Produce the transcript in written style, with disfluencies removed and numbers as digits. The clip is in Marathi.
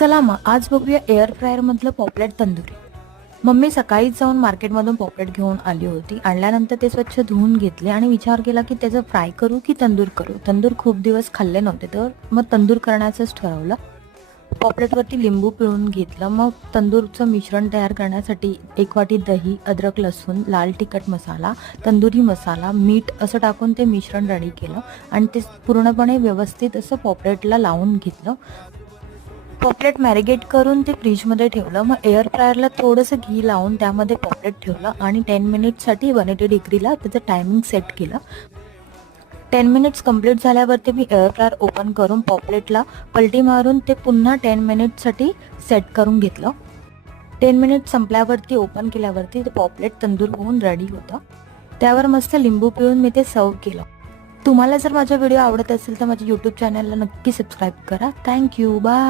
चला मग आज बघूया एअर फ्रायर मधलं पॉपलेट तंदुरी। मम्मी सकाळीच जाऊन मार्केटमधून पॉपलेट घेऊन आली होती। आणल्यानंतर ते स्वच्छ धुवून घेतले आणि विचार केला की त्याचं फ्राय करू की तंदूर करू। तंदूर खूप दिवस खाल्ले नव्हते तर मग तंदूर करण्याचंच ठरवलं। पॉपलेटवरती लिंबू पिळून घेतलं। मग तंदूरचं मिश्रण तयार करण्यासाठी 1 वाटी दही, अद्रक, लसूण, लाल तिखट मसाला, तंदुरी मसाला, मीठ असं टाकून ते मिश्रण रेडी केलं आणि ते पूर्णपणे व्यवस्थित असं पॉपलेटला लावून घेतलं। पॉपलेट मॅरिनेट करून ते फ्रीजमध्ये ठेवलं। मग एअर फ्रायरला थोडंसं घी लावून त्यामध्ये पॉपलेट ठेवलं आणि 10 मिनिट्ससाठी 180 डिग्रीला त्याचं टायमिंग सेट केलं। 10 मिनिट्स कंप्लीट झाल्यावरती मी एअर फ्रायर ओपन करून पॉपलेटला पलटी मारून ते पुन्हा 10 मिनिट्ससाठी सेट करून घेतलं। 10 मिनिट संपल्यावरती ओपन केल्यावरती ते पॉपलेट तंदूर होऊन रेडी होतं। त्यावर मस्त लिंबू पिळून मी ते सर्व केलं। तुम्हाला जर माझा व्हिडिओ आवडत असेल तर माझ्या यूट्यूब चॅनलला नक्की सबस्क्राईब करा। Thank you, bye.